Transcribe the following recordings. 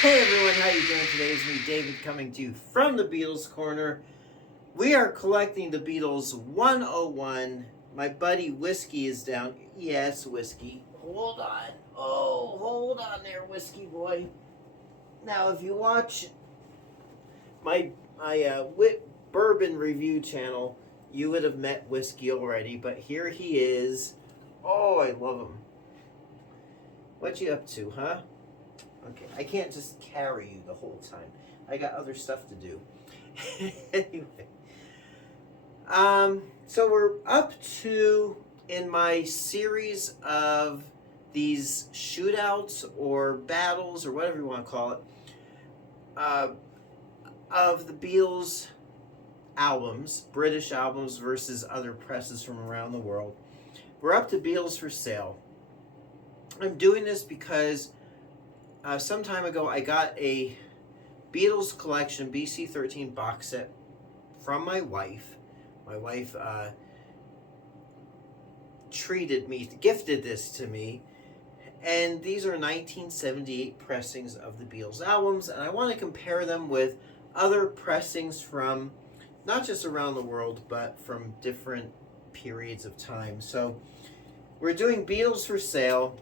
Hey everyone, how you doing today? It's me, David, coming to you from the Beatles Corner. We are collecting the Beatles 101. My buddy Whiskey is down. Yes, Whiskey. Hold on. Oh, hold on there, Whiskey boy. Now, if you watch my Wit Bourbon review channel, you would have met Whiskey already, but here he is. Oh, I love him. What you up to, huh? Okay, I can't just carry you the whole time. I got other stuff to do. Anyway, so we're up to, in my series of these shootouts or battles or whatever you want to call it, of the Beatles albums, British albums versus other presses from around the world. We're up to Beatles For Sale. I'm doing this because some time ago, I got a Beatles collection BC13 box set from my wife. My wife gifted this to me. And these are 1978 pressings of the Beatles albums. And I want to compare them with other pressings from not just around the world, but from different periods of time. So we're doing Beatles For Sale.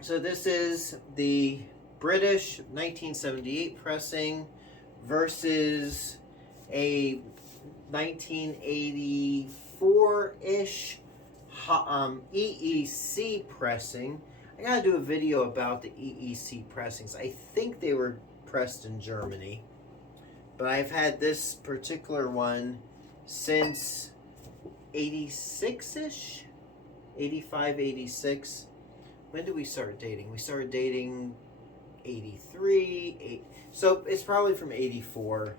So this is the British 1978 pressing versus a 1984-ish EEC pressing. I gotta do a video about the EEC pressings. I think they were pressed in Germany, but I've had this particular one since 86-ish, 85, 86. When did we start dating? We started dating 83, so it's probably from 84.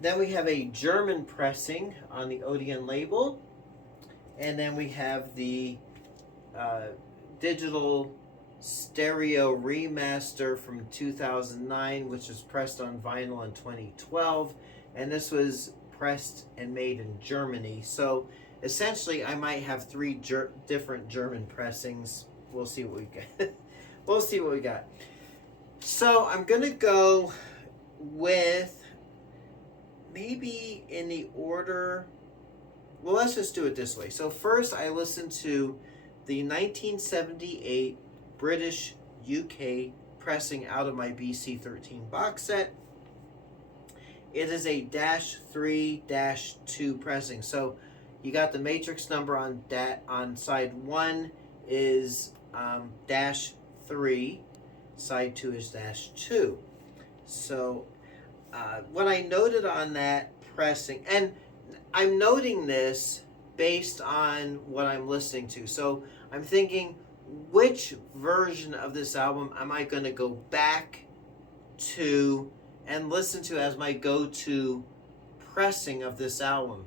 Then we have a German pressing on the Odeon label. And then we have the digital stereo remaster from 2009, which was pressed on vinyl in 2012. And this was pressed and made in Germany. So essentially, I might have three different German pressings. We'll see what we get. We'll see what we got. So I'm going to go with maybe in the order. Well, let's just do it this way. So first, I listened to the 1978 British UK pressing out of my BC13 box set. It is a -3-2 pressing. So you got the matrix number on side 1 is -3, side 2 is -2. So what I noted on that pressing, and I'm noting this based on what I'm listening to. So I'm thinking, which version of this album am I going to go back to and listen to as my go-to pressing of this album?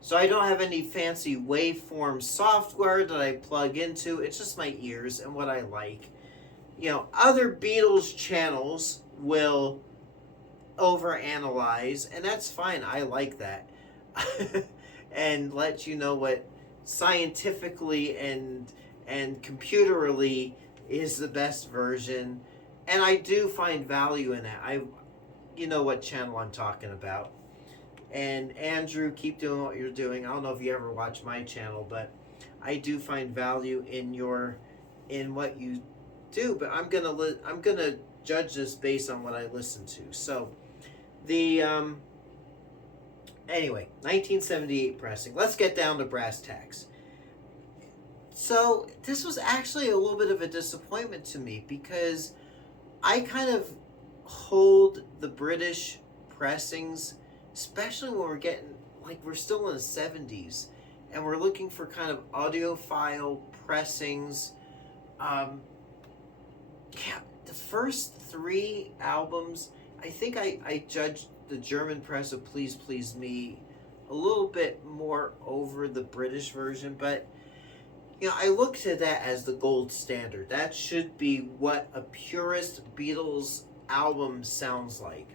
So I don't have any fancy waveform software that I plug into. It's just my ears and what I like. You know, other Beatles channels will overanalyze, and that's fine. I like that. And let you know what scientifically and computerally is the best version. And I do find value in that. You know what channel I'm talking about. And Andrew, keep doing what you're doing. I don't know if you ever watch my channel, but I do find value in what you do. But I'm gonna judge this based on what I listen to. So the anyway, 1978 pressing. Let's get down to brass tacks. So this was actually a little bit of a disappointment to me because I kind of hold the British pressings, especially when we're getting, like, we're still in the 70s and we're looking for kind of audiophile pressings. The first 3 albums, I think I judged the German press of Please Please Me a little bit more over the British version, but you know, I look to that as the gold standard. That should be what a purist Beatles album sounds like.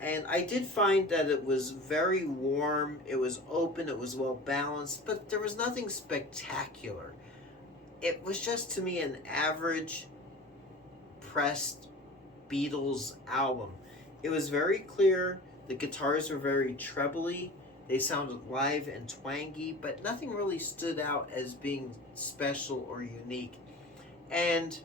And I did find that it was very warm, it was open, it was well balanced, but there was nothing spectacular. It was just, to me, an average pressed Beatles album. It was very clear. The guitars were very trebly. They sounded live and twangy, but nothing really stood out as being special or unique. And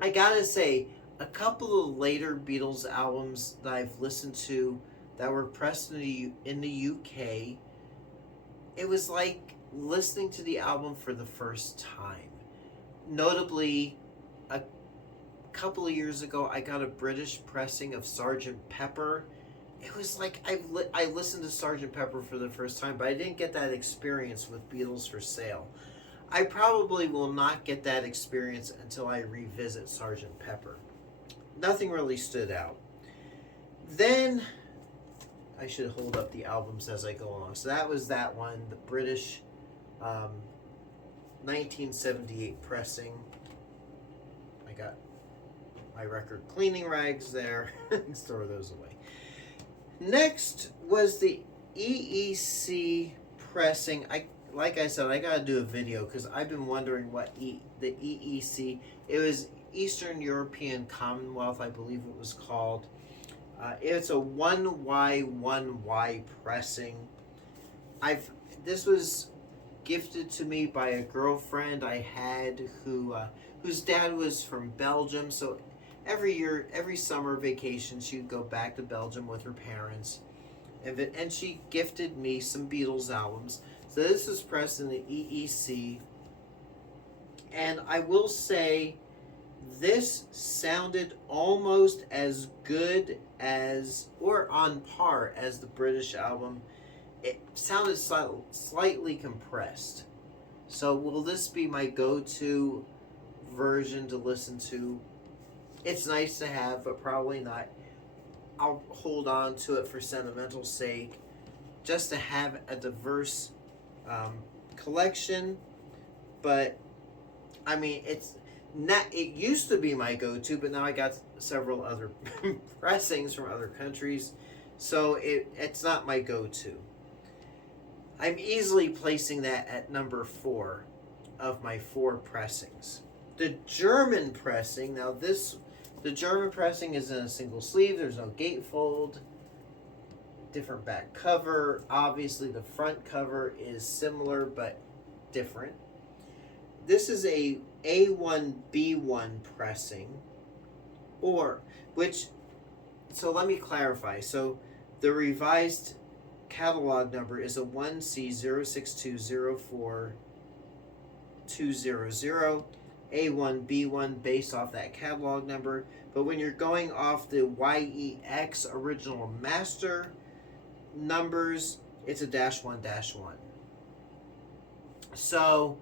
I gotta say, a couple of later Beatles albums that I've listened to that were pressed in the UK, it was like listening to the album for the first time. Notably, a couple of years ago, I got a British pressing of Sgt. Pepper. It was like I listened to Sgt. Pepper for the first time, but I didn't get that experience with Beatles For Sale. I probably will not get that experience until I revisit Sgt. Pepper. Nothing really stood out. Then, I should hold up the albums as I go along. So that was that one, the British 1978 pressing. I got my record cleaning rags there. Throw those away. Next was the EEC pressing. Like I said, I gotta do a video because I've been wondering what the EEC. It was Eastern European Commonwealth, I believe it was called. It's a 1Y1Y pressing. This was gifted to me by a girlfriend I had whose dad was from Belgium. So every summer vacation, she would go back to Belgium with her parents, and she gifted me some Beatles albums. So this was pressed in the EEC, and I will say this sounded almost as good as, or on par as, the British album. It sounded slightly compressed. So will this be my go-to version to listen to? It's nice to have, but probably not. I'll hold on to it for sentimental sake, just to have a diverse collection. But I mean, it's not. It used to be my go-to, but now I got several other pressings from other countries, so it's not my go-to. I'm easily placing that at number 4 of my 4 pressings. The German pressing. Now the German pressing is in a single sleeve. There's no gatefold. Different back cover. Obviously, the front cover is similar but different. This is a A1B1 pressing, so let me clarify. So the revised catalog number is a 1C06204200, A1B1 based off that catalog number. But when you're going off the YEX original master numbers, it's a -1-1. So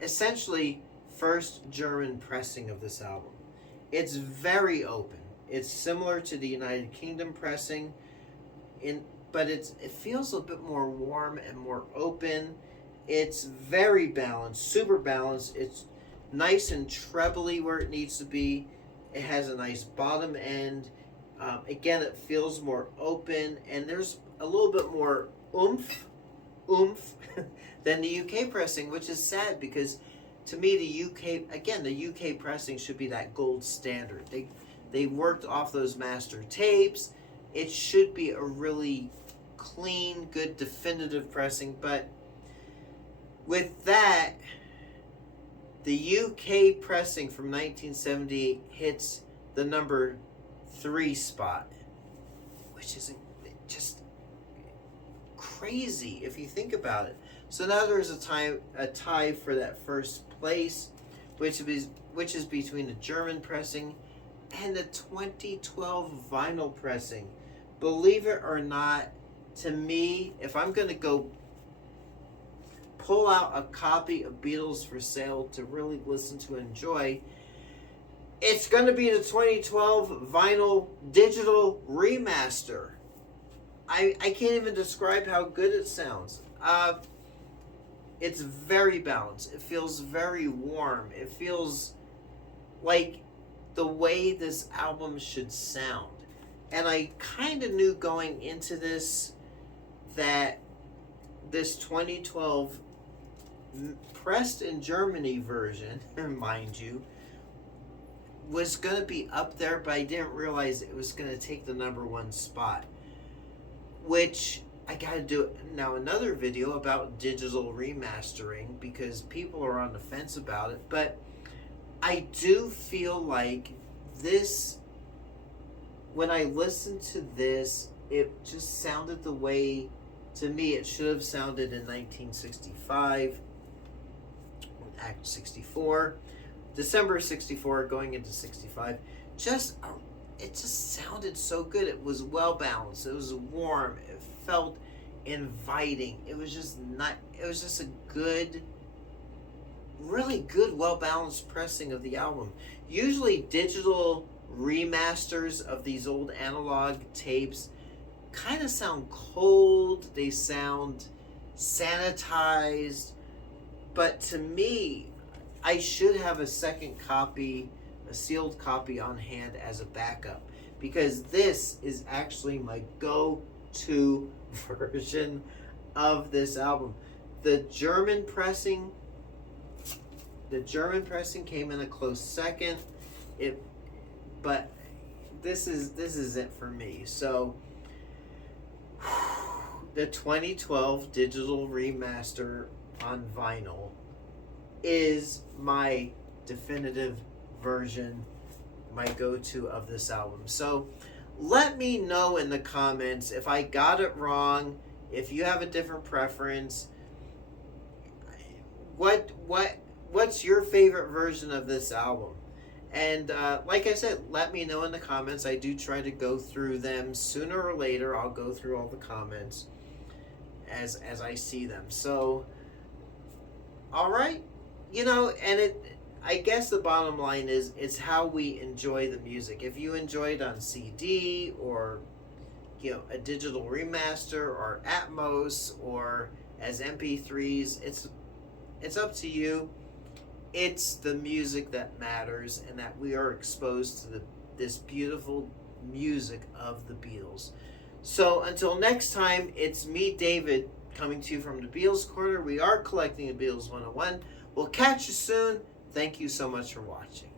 essentially, first German pressing of this album. It's very open. It's similar to the United Kingdom pressing, but it feels a bit more warm and more open. It's very balanced, super balanced. It's nice and trebly where it needs to be. It has a nice bottom end. Again, it feels more open, and there's a little bit more oomph than the UK pressing, which is sad because to me the UK pressing should be that gold standard. They worked off those master tapes. It should be a really clean, good, definitive pressing, but with that, the UK pressing from 1978 hits the number 3 spot, which is just crazy if you think about it. So now there's a tie for that first place, which is between the German pressing and the 2012 vinyl pressing. Believe it or not, to me, if I'm going to go pull out a copy of Beatles For Sale to really listen to and enjoy, it's going to be the 2012 vinyl digital remaster. I can't even describe how good it sounds. It's very balanced. It feels very warm. It feels like the way this album should sound. And I kind of knew going into this that this 2012 pressed in Germany version, mind you, was going to be up there, but I didn't realize it was going to take the #1 spot, which I got to do now another video about digital remastering because people are on the fence about it. But I do feel like this, when I listened to this, it just sounded the way, to me, it should have sounded in 1965, Act 64, December 64, going into 65. It just sounded so good. It was well balanced. It was warm. It felt inviting. It was just a good, really good, well balanced pressing of the album. Usually digital remasters of these old analog tapes kind of sound cold. They sound sanitized. But to me, I should have a second copy, a sealed copy on hand as a backup, because this is actually my go-to version of this album. The German pressing came in a close second. But this is it for me. So the 2012 digital remaster on vinyl is my definitive version, my go-to of this album. So let me know in the comments if I got it wrong, if you have a different preference. What's your favorite version of this album? And like I said, let me know in the comments. I do try to go through them sooner or later. I'll go through all the comments as I see them. So, all right, and I guess the bottom line is it's how we enjoy the music. If you enjoy it on CD or a digital remaster or Atmos or as MP3s, it's up to you. It's the music that matters, and that we are exposed to this beautiful music of the Beatles. So until next time, it's me, David, coming to you from the Beatles Corner. We are collecting the Beatles 101. We'll catch you soon. Thank you so much for watching.